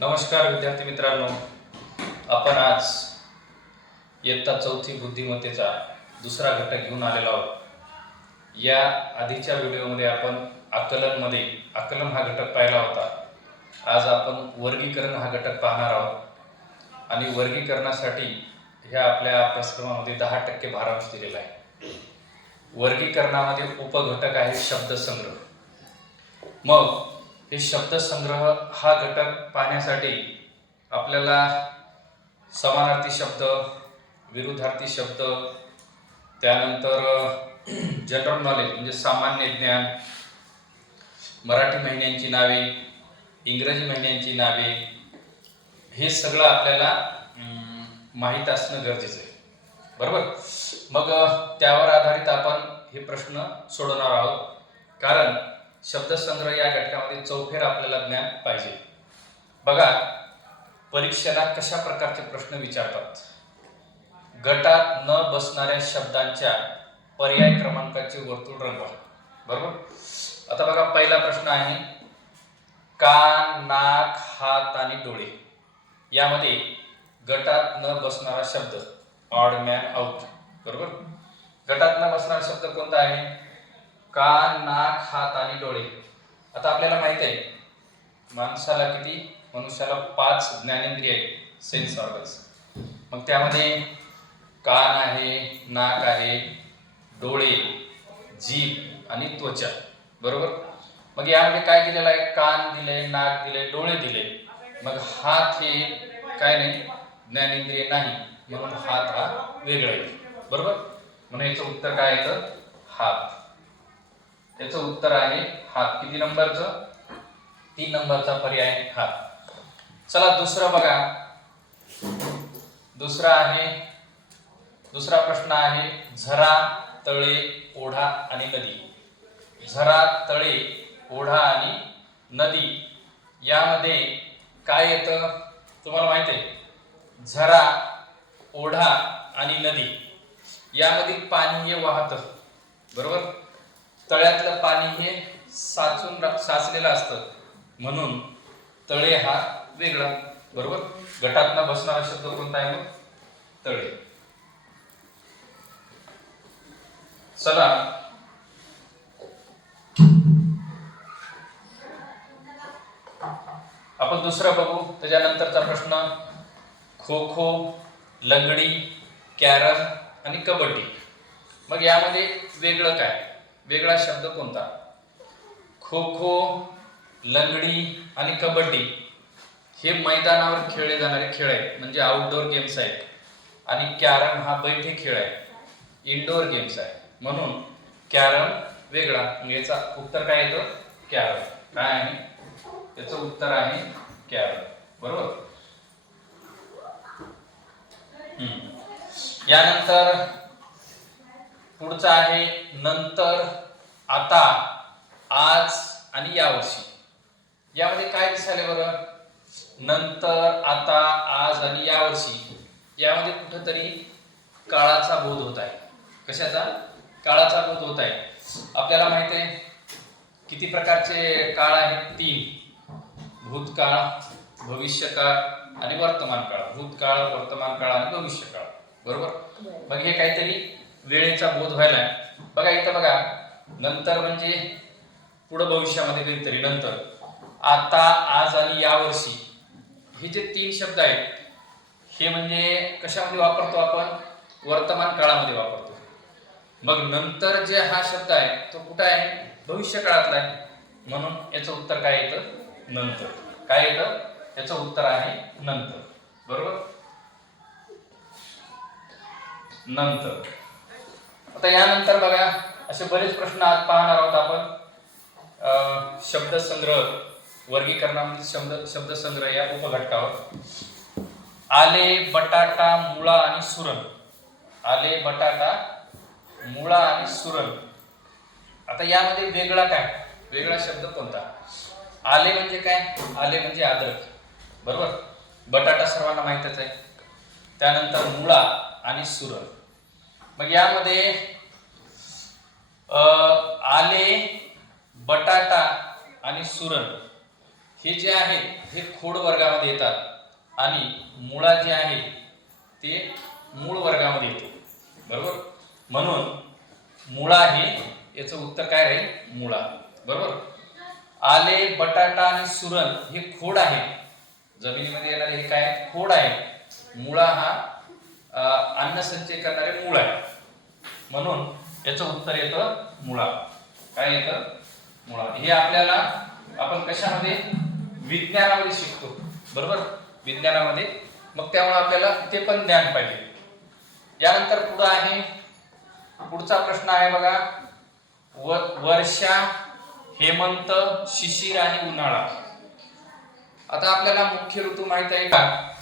नमस्कार विद्यार्थी मित्रांनो, आपण आज इयत्ता चौथी बुद्धिमत्तेचा दुसरा घटक घेऊन आलेलो आहोत। या आधीच्या व्हिडिओमध्ये आपण आकलन हा घटक पाहिला होता। आज आपण वर्गीकरण हा घटक पाहणार आहोत आणि वर्गीकरणासाठी ह्या आपल्या अभ्यासक्रमामध्ये 10% भारांश दिलेला आहे। वर्गीकरणामध्ये उपघटक आहे शब्दसंग्रह। मग हे शब्दसंग्रह हा घटक पाहण्यासाठी आपल्याला समानार्थी शब्द, विरुद्धार्थी शब्द, त्यानंतर जनरल नॉलेज म्हणजे सामान्य ज्ञान, मराठी महिन्यांची नावे, इंग्रजी महिन्यांची नावे, हे सगळं आपल्याला माहीत असणं गरजेचं आहे, बरोबर। मग त्यावर आधारित आपण हे प्रश्न सोडवणार आहोत, कारण शब्दसंग्रह या घटकामध्ये चौफेर आपल्याला ज्ञान पाहिजे। बघा, परीक्षेला कशा प्रकारचे प्रश्न विचारतात। गटात न बसणाऱ्या शब्दांच्या पर्याय क्रमांकाचे वर्तुळ रंगवा, बरोबर। आता बघा, पहिला प्रश्न आहे कान, नाक, हात आणि डोळे। यामध्ये गटात न बसणारा शब्द ऑड मॅन आउट, बरोबर। गटात न बसणारा शब्द कोणता आहे? कान, नाक, हात आणि डोळे। आता आपल्याला माहित आहे मनुष्याला 5 ज्ञानेंद्रिय आहेत, सेन्स ऑर्गन्स। मग त्यामध्ये कान आहे, नाक आहे, डोळे, जीभ आणि त्वचा, बरोबर। मग यामध्ये काय दिलेलं आहे? कान दिले, नाक दिले, डोळे दिले। मग हात हे काय नाही, ज्ञानेंद्रिय नाही, म्हणून हात हा वेगळा येईल, बरोबर। म्हणून याचं उत्तर काय येतं? हात। याचं उत्तर आहे हात। किती नंबरचं? 3 नंबरचा पर्याय हात। चला दुसरं बघा, दुसरा प्रश्न आहे झरा, तळे, ओढा आणि नदी। झरा, तळे, ओढा आणि नदी यामध्ये काय येतं तुम्हाला माहिती आहे? झरा, ओढा आणि नदी यामधील पाणी हे वाहतं, बरोबर। तळ्यातलं पाणी हे साचलेलं असतं, म्हणून तळे हा वेगळा, बरोबर। गटात न बसणारा शब्द कोणता आहे? मग तळे। चला आपण दुसरं बघू। त्याच्यानंतरचा प्रश्न खो खो, लंगडी, कॅरम आणि कबड्डी। मग यामध्ये वेगळं काय? वेगळा शब्द कोणता? खो खो, लंगडी आणि कबड्डी हे मैदानावर खेळले जाणारे खेळ आहेत, म्हणजे आउटडोर गेम्स आहेत। आणि कॅरम हा बैठे खेळ आहे, इनडोर गेम्स आहे, म्हणून कॅरम वेगळा। याचा उत्तर काय येतं? कॅरम। काय आहे याचं उत्तर? आहे कॅरम, बरोबर। यानंतर पुढचा आहे नंतर, आता, आज आणि यावर्षी। यामध्ये काय दिसायले बरं? नंतर, आता, आज आणि यावर्षी यामध्ये कुठेतरी काळाचा बोध होत आहे। कशाचा? काळाचा बोध होत आहे। आपल्याला माहिती आहे किती प्रकारचे काळ आहेत? 3, भूतकाळ, भविष्यकाळ आणि वर्तमान काळ। भूतकाळ, वर्तमान काळ आणि भविष्यकाळ, बरोबर। मग हे काहीतरी वेळेचा बोध व्हायला। बघा इथं बघा, नंतर म्हणजे पुढे भविष्यामध्ये कधीतरी नंतर, आता, आज आणि यावर्षी हे जे 3 शब्द आहेत हे म्हणजे कशामध्ये वापरतो आपण? वर्तमान काळामध्ये वापरतो। मग नंतर जे हा शब्द आहे तो कुठे आहे? भविष्य काळातला आहे, म्हणून याचं उत्तर काय येतं? नंतर। काय येतं? याचं उत्तर आहे नंतर, बरोबर। नंतर। आता यानंतर बघा, असे बरेच प्रश्न आज पाहणार आहोत आपण। शब्दसंग्रह, वर्गीकरणामध्ये शब्दसंग्रह या उपघटकावर। आले, बटाटा, मुळा आणि सुरण। आले, बटाटा, मुळा आणि सुरण। आता यामध्ये वेगळा काय? वेगळा शब्द कोणता? आले म्हणजे काय? आले म्हणजे अद्रक, बरोबर। बटाटा सर्वांना माहितच आहे। त्यानंतर मुळा आणि सुरण। मग यामध्ये आले, बटाटा आणि सुरण हे जे आहे हे खोड वर्गामध्ये येतात आणि मुळा जे आहे ते मूळ वर्गामध्ये येते, बरोबर. म्हणून मुळा हे याचं उत्तर काय राहील, मुळा, बरोबर. आले, बटाटा आणि सुरण हे खोड आहे, जमिनीमध्ये येणारे हे काय खोड आहे. मुळा हा अन्न संचय करणारे मूळ आहे, म्हणून याचं उत्तर येतं मुळा. काय येतं, मुळा. हे आपल्याला आपण कशामध्ये, विज्ञानामध्ये शिकतो, बरोबर, विज्ञानामध्ये. मग त्यामुळे आपल्याला ते पण ज्ञान पाहिजे. यानंतर पुढे आहे, पुढचा प्रश्न आहे बघा, वर्षा, हेमंत, शिशिर आणि उन्हाळा. आता आपल्याला मुख्य ऋतू माहित आहे का,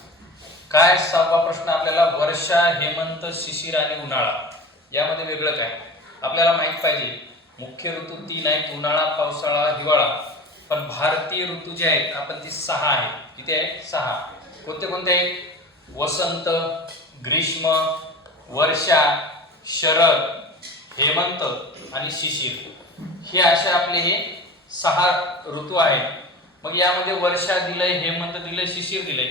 काय 6वा प्रश्न आपल्याला, वर्षा, हेमंत, शिशिर आणि उन्हाळा यामध्ये वेगळं काय आपल्याला माहित पाहिजे. मुख्य ऋतू 3 आहेत, उन्हाळा, पावसाळा, हिवाळा. पण भारतीय ऋतू जे आहेत आपण ती 6 आहेत. किती आहेत, 6. कोणते कोणते आहेत, वसंत, ग्रीष्म, वर्षा, शरद, हेमंत आणि शिशिर. हे असे आपले हे 6 ऋतू आहेत. मग यामध्ये वर्षा दिलंय, हेमंत दिलंय, शिशिर दिलंय,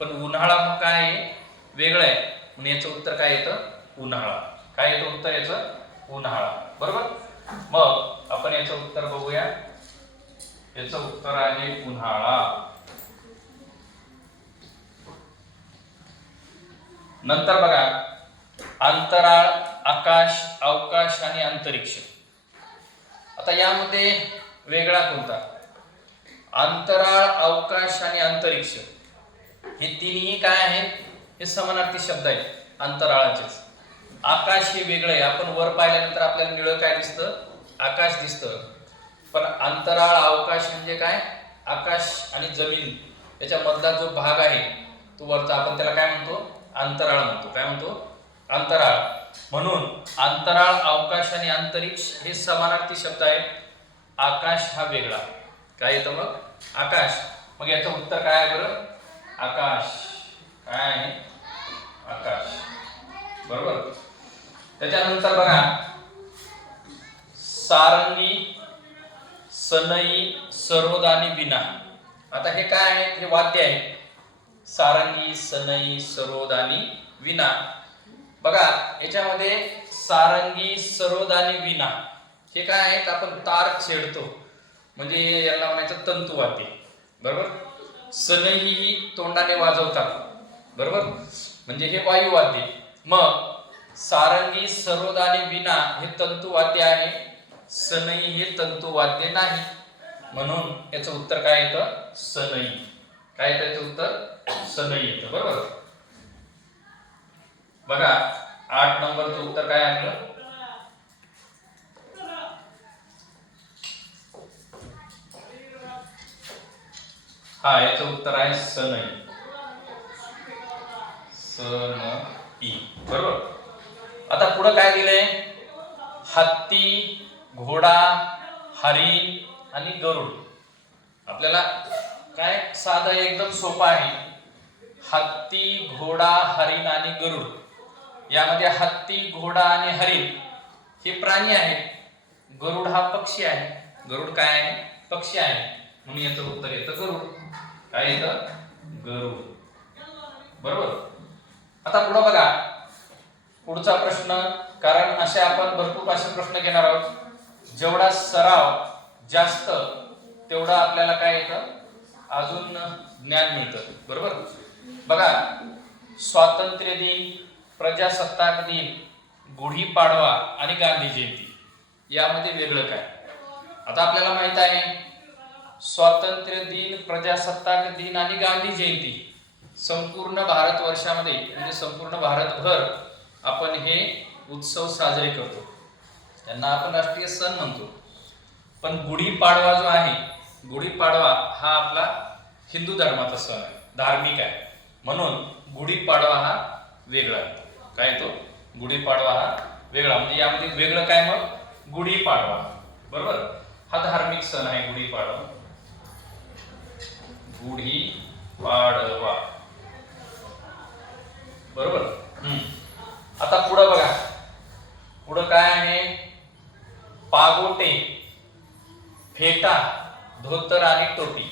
पण उन्हाळा मग काय आहे, वेगळं आहे. म्हणून याचं उत्तर काय येतं, उन्हाळा. काय येतं उत्तर याचं, उन्हाळा, बरोबर. मग आपण याचं उत्तर बघूया. याचं उत्तर आहे उन्हाळा. नंतर बघा, अंतराळ, आकाश, अवकाश आणि अंतरिक्ष. आता यामध्ये वेगळा कोणता, अंतराळ, अवकाश आणि अंतरिक्ष हे तिन्ही काय आहेत, हे समानार्थी शब्द आहेत. अंतराळाचेच. आकाश हे वेगळं आहे. आपण वर पाहिल्यानंतर आपल्याला निळं काय दिसतं, आकाश दिसतं. पण अंतराळ, अवकाश म्हणजे काय, आकाश आणि जमीन याच्या मधला जो भाग आहे तो वरचा, आपण त्याला काय म्हणतो, अंतराळ म्हणतो. काय म्हणतो, अंतराळ. म्हणून अंतराळ, अवकाश आणि अंतरिक्ष हे समानार्थी शब्द आहेत. आकाश हा वेगळा. काय येतं मग, आकाश. मग याचं उत्तर काय आहे बरं, आकाश. काय आहे, आकाश, बरोबर. त्याच्यानंतर बघा, सारंगी, सनई, सरोद आणि वीणा. आता हे काय आहे, हे वाद्य आहे. सारंगी, सनई, सरोद आणि वीणा. बघा याच्यामध्ये सारंगी, सरोद आणि वीणा हे काय आहेत, आपण तार छेडतो म्हणजे याला म्हणायचं तंतुवाद्य, बरोबर. सनई ही तोंडाने वाजवतात, बरोबर, म्हणजे हे वायुवाद्य. मग सारंगी, सरोद आणि वीणा हे तंतुवाद्य आहे, सनई हे तंतुवाद्य नाही. म्हणून याचं उत्तर काय येतं, सनई. काय येतं याचं उत्तर, सनई येतं, बरोबर. बघा 8 नंबरचं उत्तर काय आपलं, हा याचं उत्तर आहे सनई. सनई, बरोबर. आता पुढे काय दिलंय, हत्ती, घोडा, हरिण आणि गरुड. आपल्याला काय साधं एकदम सोपं आहे. हत्ती, घोडा, हरिण आणि गरुड. यामध्ये हत्ती, घोडा आणि हरिण हे प्राणी आहेत, गरुड हा पक्षी आहे. गरुड काय आहे, पक्षी आहे, म्हणून याचं उत्तर येतं गरुड. काय येतं, गरुड, बरोबर. आता पुढे बघा, पुढचा प्रश्न, कारण असे आपण भरपूर असे प्रश्न घेणार आहोत. जेवढा सराव जास्त तेवढा आपल्याला काय येतं, अजून ज्ञान मिळतं, बरोबर. बघा, स्वातंत्र्य दिन, प्रजासत्ताक दिन, गुढीपाडवा आणि गांधी जयंती यामध्ये वेगळं काय. आता आपल्याला माहित आहे स्वातंत्र्य दिन, प्रजासत्ताक दिन आणि गांधी जयंती संपूर्ण भारतवर्षामध्ये म्हणजे संपूर्ण भारतभर आपण हे उत्सव साजरे करतो, त्यांना आपण राष्ट्रीय सण म्हणतो. पण गुढीपाडवा जो आहे, गुढीपाडवा हा आपला हिंदू धर्माचा सण आहे, धार्मिक आहे, म्हणून गुढीपाडवा हा वेगळा. काय तो गुढीपाडवा हा वेगळा, म्हणजे यामध्ये वेगळं काय, मग गुढीपाडवा, बरोबर, हा धार्मिक सण आहे. गुढीपाडवा, गुढीपाडवा, बरोबर. आता पुढे बघा, पुढे काय आहे, पागोटे, फेटा, धोतर आणि टोपी.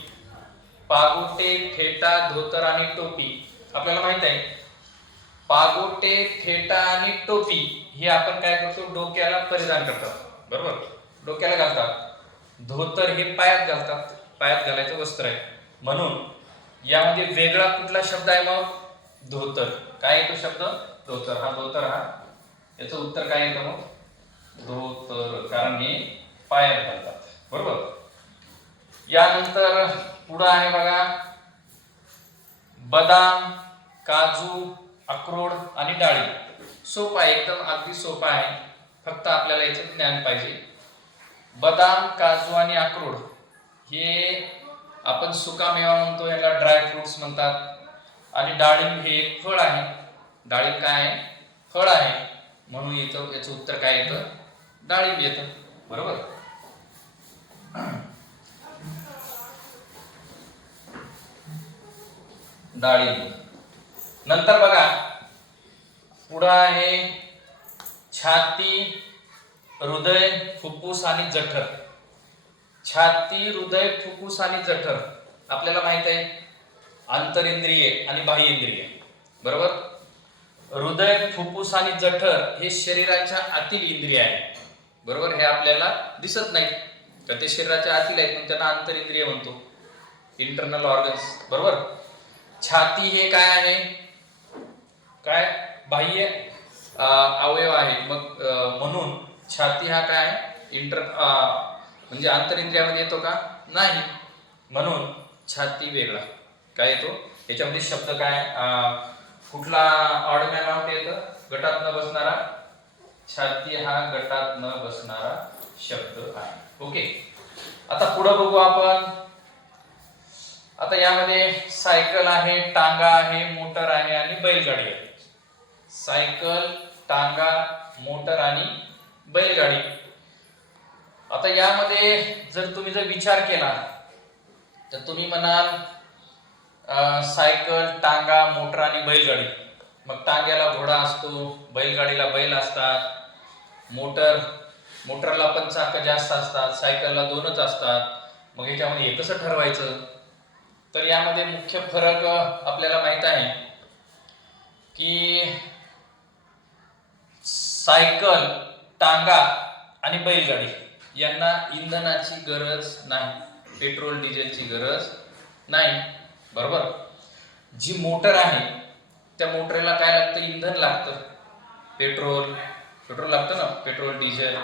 फेटा, धोतर आणि टोपी आपल्याला माहित आहे. पागोटे, फेटा आणि टोपी हे आपण काय करतो, डोक्याला परिधान करतात, बरोबर, डोक्याला घालतात. धोतर हे पायात घालतात, पायात घालायचं वस्त्र आहे. म्हणून यामध्ये वेगळा कुठला शब्द आहे मग, धोतर. काय येतो शब्द, धोतर. हा धोतर, हा याचं उत्तर काय येतं मग, धोतर, कारण हे पायात घालतात, बरोबर. यानंतर पुढं आहे बघा, बदाम, काजू, अक्रोड आणि डाळिंब. सोपा आहे एकदम, अगदी सोपा आहे, फक्त आपल्याला याचं ज्ञान पाहिजे. बदाम, काजू आणि अक्रोड हे आपण सुका मेवा म्हणतो, याला ड्राय फ्रुट्स म्हणतात. आणि डाळिंब हे एक फळ आहे. डाळिंब काय आहे, फळ आहे, म्हणून याचं उत्तर काय येतं, डाळिंब येतं, बरोबर. डाळिंब. नंतर बघा पुढं आहे छाती, हृदय, फुफ्फुस आणि जठर. छाती, हृदय, फुफ्फुस आणि जठर आपल्याला माहित आहे, आंतरिंद्रिय आणि बाह्येंद्रिय, बरोबर. हृदय, फुफ्फुस आणि जठर हे शरीराच्या आतील इंद्रिय आहे, बरोबर. हे आपल्याला दिसत नाहीत, तर ते शरीराच्या आतील आहेत, पण त्यांना आंतरिंद्रिय म्हणतो, इंटरनल ऑर्गन्स, बरोबर. छाती हे काय आहे, काय बाह्य अवयव आहे, मग म्हणून छाती हा काय म्हणजे आंतरिंद्रियामध्ये येतो का, नाही, म्हणून छाती वेगळा. काय येतो याच्यामध्ये शब्द, काय कुठला ऑड मॅन आउट येतं, गटात न बसणारा. छाती हा गटात न बसणारा शब्द आहे, ओके. आता पुढे बघू आपण. आता यामध्ये सायकल आहे, टांगा आहे, मोटर आहे आणि बैलगाडी आहे. सायकल, टांगा, मोटर आणि बैलगाडी. आता यामध्ये जर तुम्ही विचार केला तर तुम्ही म्हणाल सायकल, टांगा, मोटर आणि बैलगाडी. मग टांग्याला घोडा असतो, बैलगाडीला बैल असतात, मोटरला पण चाक जास्त असतात, सायकलला 2च असतात. मग याच्यामध्ये हे कसं ठरवायचं, तर यामध्ये मुख्य फरक आपल्याला माहित आहे की सायकल, टांगा आणि बैलगाडी यांना इंधनाची गरज नाही, पेट्रोल डिझेलची गरज नाही, बरोबर. जी मोटर आहे त्या मोटरला काय लागतं, इंधन लागतं, पेट्रोल लागतं ना, पेट्रोल डिझेल.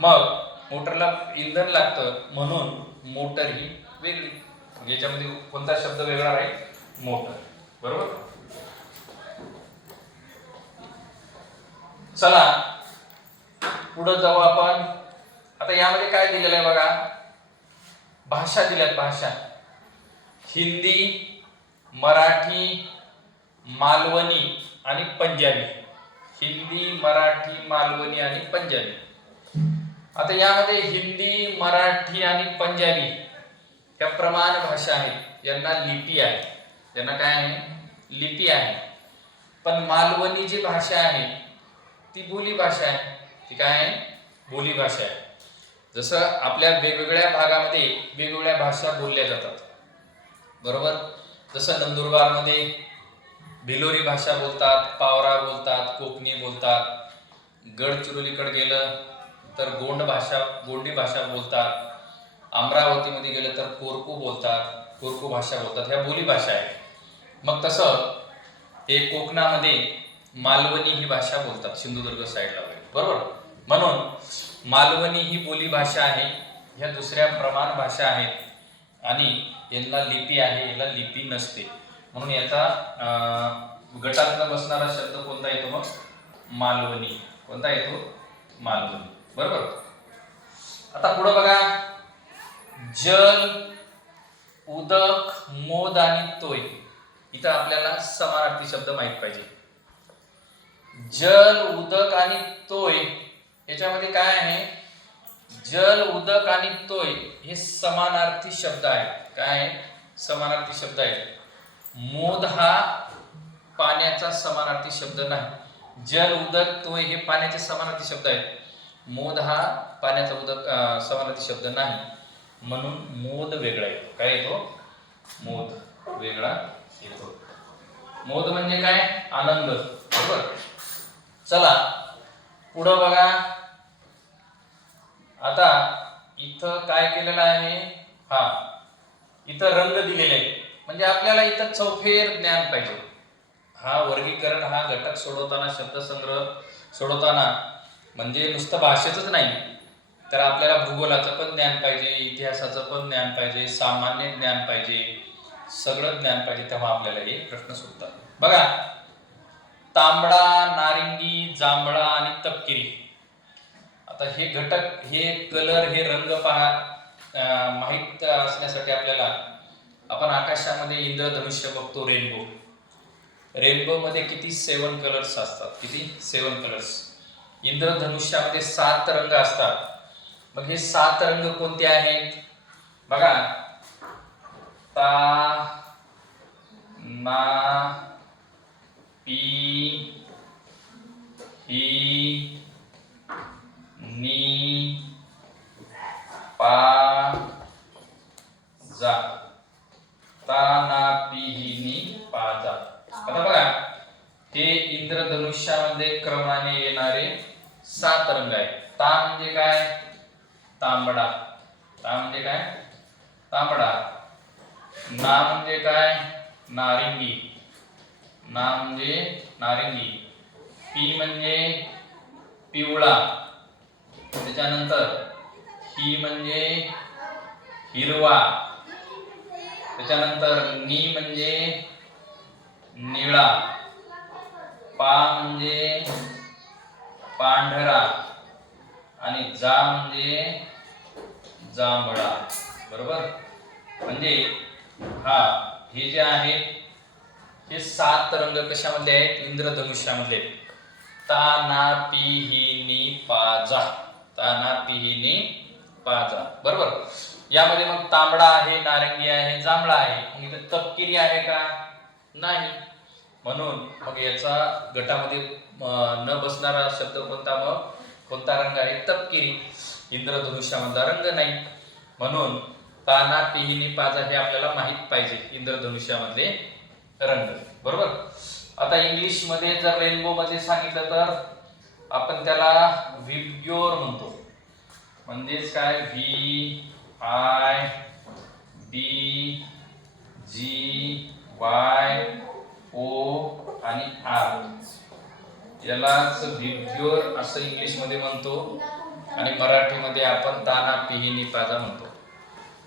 मग मोटरला इंधन लागतं, म्हणून मोटर ही वेगळी. याच्यामध्ये कोणता शब्द वेगळा आहे, मोटर, बरोबर. चला पुढे जाऊ आपण. आता यामध्ये काय दिलेलं आहे बघा, भाषा दिल्यात, भाषा. हिंदी, मराठी, मालवणी आणि पंजाबी. हिंदी, मराठी, मालवणी आणि पंजाबी. आता यामध्ये हिंदी, मराठी आणि पंजाबी ह्या प्रमाण भाषा आहेत, यांना लिपी आहे, यांना काय आहे, लिपी आहे. पण मालवणी जी भाषा आहे ती बोली भाषा आहे. ती काय आहे, बोली भाषा आहे. जसं आपल्या वेगवेगळ्या भागामध्ये वेगवेगळ्या भाषा बोलल्या जातात, बरोबर. जसं नंदुरबारमध्ये भिलोरी भाषा बोलतात, पावरा बोलतात, कोकणी बोलतात. गडचिरोलीकडे गेलं तर गोंडी भाषा बोलतात. अमरावतीमध्ये गेलं तर कोरकू बोलतात, कोरकू भाषा बोलतात. ह्या बोली भाषा आहेत. मग तसं हे कोकणामध्ये मालवणी ही भाषा बोलतात, सिंधुदुर्ग साईडला वगैरे, बरोबर. म्हणून मालवणी ही बोली भाषा आहे, ह्या दुसऱ्या प्रमाण भाषा आहेत आणि यांना लिपी आहे, याला लिपी नसते. म्हणून याचा गटात न बसणारा शब्द कोणता येतो मग, मालवणी. कोणता येतो, मालवणी, बरोबर. आता पुढे बघा, जल, उदक, मोद आणि तोय. इथं आपल्याला समानार्थी शब्द माहित पाहिजे. जल, उदक आणि तोय याच्यामध्ये काय आहे, जल, उदक आणि तोय हे समानार्थी शब्द आहेत. काय समानार्थी शब्द आहेत. मोद हा पाण्याचा समानार्थी शब्द नाही. जल, उदक, तोय हे पाण्याचे समानार्थी शब्द आहेत. मोद हा पाण्याचा समानार्थी शब्द नाही, म्हणून मोद वेगळा येतो. काय येतो, मोद वेगळा येतो. मोद म्हणजे काय? आनंद. बरोबर. चला पुढं बघा. आता इथं काय केलेलं आहे? हा, इथं रंग दिलेले आहे, म्हणजे आपल्याला इथं चौफेर ज्ञान पाहिजे. हा वर्गीकरण, हा घटक सोडवताना, शब्दसंग्रह सोडवताना म्हणजे नुसतं भाषेचंच नाही, तर आपल्याला भूगोलाचं पण ज्ञान पाहिजे, इतिहासाचं पण ज्ञान पाहिजे, सामान्य ज्ञान पाहिजे, सगळं ज्ञान पाहिजे, तेव्हा आपल्याला हे प्रश्न सुटतात. बघा, तांबडा, नारिंगी, जांभळा आणि तपकिरी. आता हे घटक, हे कलर, हे रंग पहा माहित असण्यासाठी आपल्याला, आपण आकाशामध्ये इंद्रधनुष्य बघतो, रेनबो. रेनबो मध्ये किती 7 कलर्स असतात? किती? 7 कलर्स. इंद्रधनुष्यामध्ये 7 रंग असतात. मग हे 7 रंग कोणते आहेत? बघा, ता, ना, पी, ही, नी, पा, जा. ता, ना, पी, ही, नी, पा, जा. आता बघा, हे इंद्रधनुष्यामध्ये क्रमाने येणारे 7 रंग आहेत. ता म्हणजे काय? तांबडा. ता म्हणजे काय? तांबडा. ना म्हणजे काय? नारिंगी. ना म्हणजे नारिंगी. पी म्हणजे पिवळा. त्याच्यानंतर ही म्हणजे हिरवा. त्याच्यानंतर नी म्हणजे निळा. पा म्हणजे पांढरा. आणि जा म्हणजे जांभळा. बरोबर. म्हणजे हा, हे जे आहे, हे 7 रंग कशामध्ये आहेत? इंद्रधनुष्यामध्ये. ता, ना, पी, ही, नी, पा, जा. ता, ना, पी, ही, नी, पा, जा. बरोबर. यामध्ये मग तांबडा आहे, नारंगी आहे, जांभळा आहे. मग इथे तपकिरी आहे का? नाही. म्हणून मग याचा गटामध्ये न बसणारा शब्द कोणता? मग कोणता रंग आहे? तपकिरी. इंद्रधनुष्यामधला रंग नाही. म्हणून ताना, पिहिनी, पाजा हे आपल्याला माहित पाहिजे, इंद्रधनुष्यामधले रंग. बरोबर. आता इंग्लिश मध्ये जर रेनबो मध्ये सांगितलं तर आपण त्याला विब्ग्योर म्हणतो. म्हणजेच काय? V, I, B, G, Y, O आणि आर. यालाच विब्ग्योर असं इंग्लिश मध्ये म्हणतो, आणि मराठीमध्ये आपण ताना, पिहिनी, पाजा म्हणतो.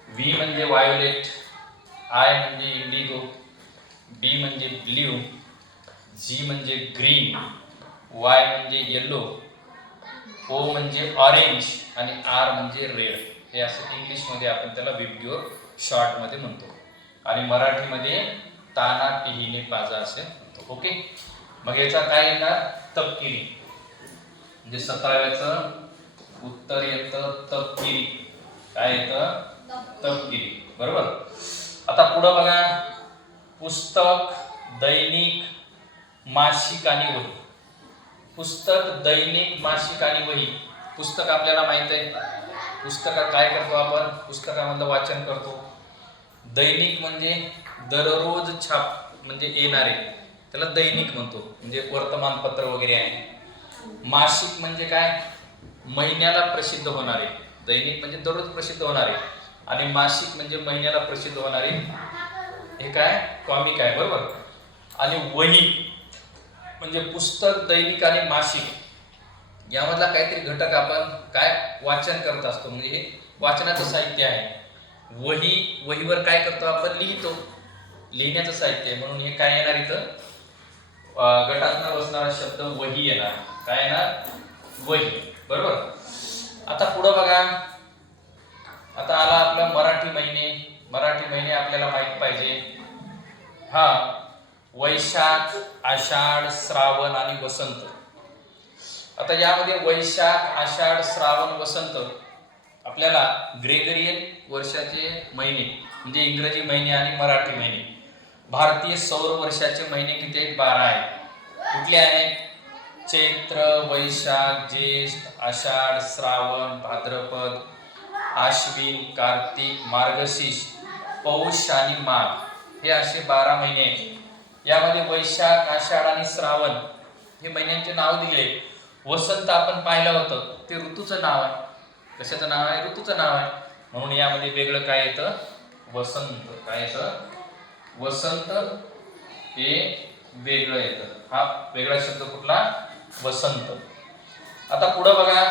व्ही म्हणजे वायोलेट, आय म्हणजे इंडिगो, बी म्हणजे ब्ल्यू, जी म्हणजे ग्रीन, वाय म्हणजे येलो, ओ म्हणजे ऑरेंज आणि आर म्हणजे रेड. हे असं इंग्लिश मध्ये आपण त्याला विब्ग्योर शॉर्ट मध्ये म्हणतो, आणि मराठीमध्ये ताना, पिहिनी, पाजा असे म्हणतो. ओके. मग याचा काय येणार? तपकिरी. म्हणजे 17व्याचं उत्तर येतं तपकिरी. काय येतं? तपकिरी. बरोबर. आता पुढं बघा, पुस्तक, दैनिक, मासिक आणि वही. पुस्तक, दैनिक, मासिक आणि वही. पुस्तक आपल्याला माहित आहे, पुस्तकात काय करतो आपण? पुस्तकामधलं वाचन करतो. दैनिक म्हणजे दररोज छाप म्हणजे येणारे, त्याला दैनिक म्हणतो, म्हणजे वर्तमानपत्र वगैरे आहे. मासिक म्हणजे काय? महिन्याला प्रसिद्ध होणारे. दैनिक म्हणजे दररोज प्रसिद्ध होणारे, आणि मासिक म्हणजे महिन्याला प्रसिद्ध होणारे. हे काय? कॉमिक आहे. बरोबर. आणि वही म्हणजे पुस्तक, दैनिक आणि मासिक यामधला काहीतरी घटक आपण काय वाचन करत असतो, म्हणजे हे वाचनाचं साहित्य आहे. वही, वहीवर काय करतो आपण? लिहितो. लिहिण्याचं साहित्य आहे. म्हणून हे काय येणार इथं? गटात बसणारा शब्द वही येणार. काय येणार? वही. बरोबर. आता पुढं बघा, आता आला आपलं मराठी महिने. मराठी महिने आपल्याला माहित पाहिजे. हा, वैशाख, आषाढ, श्रावण आणि वसंत. आता यामध्ये वैशाख, आषाढ, श्रावण, वसंत आपल्याला ग्रेगरियन वर्षाचे महिने म्हणजे इंग्रजी महिने आणि मराठी महिने. भारतीय सौर वर्षाचे महिने किती आहेत? 12 आहेत. कुठले आहेत? चैत्र, वैशाख, ज्येष्ठ, आषाढ, श्रावण, भाद्रपद, आश्विन, कार्तिक, मार्गशीर्ष, पौष आणि माघ. हे असे 12 महिने आहेत। यामध्ये वैशाख, आषाढ आणि श्रावण हे महिन्यांचे नाव दिले। वसंत आपण पाहिलं होतं, ते ऋतूचं नाव आहे। कशाचं नाव आहे? ऋतूचं नाव आहे। म्हणून यामध्ये वेगळं काय येतं? वसंत। काय येतं? वसंत हे वेगळं येतं। हा वेगळा शब्द कुठला? वसंत। आता पुढे बघा,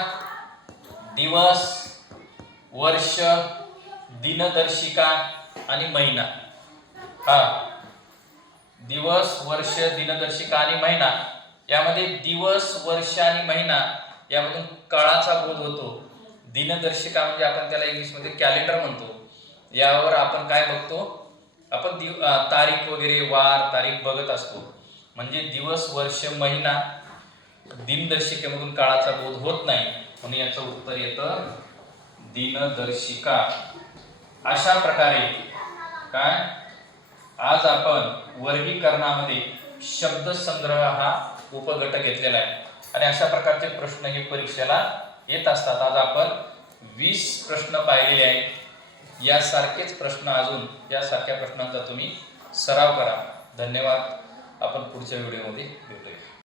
दिवस, वर्ष, दिनदर्शिका आणि महिना। हा दिवस, वर्ष, दिनदर्शिका आणि महिना, यामध्ये दिवस, वर्ष आणि महिना यामधून काळाचा बोध होतो। दिनदर्शिका म्हणजे आपण त्याला इंग्लिश मध्ये कॅलेंडर म्हणतो। यावर आपण काय बघतो? आपण तारीख वगैरे, वार तारीख बघत असतो। म्हणजे दिवस, वर्ष, महिना, दिनदर्शिकेमधून काळाचा बोध होत नाही, म्हणून याचं उत्तर येतं दिनदर्शिका। अशा प्रकारे काय आज आपण वर्गीकरणामध्ये शब्दसंग्रह हा उपगट घेतलेला आहे आणि अशा प्रकारचे प्रश्न हे परीक्षेला येत असतात। आज आपण 20 प्रश्न पाहिलेले आहेत। यासारखेच प्रश्न अजून यासारख्या प्रश्नांचा तुम्ही सराव करा। धन्यवाद। आपण पुढच्या व्हिडिओमध्ये भेटूया।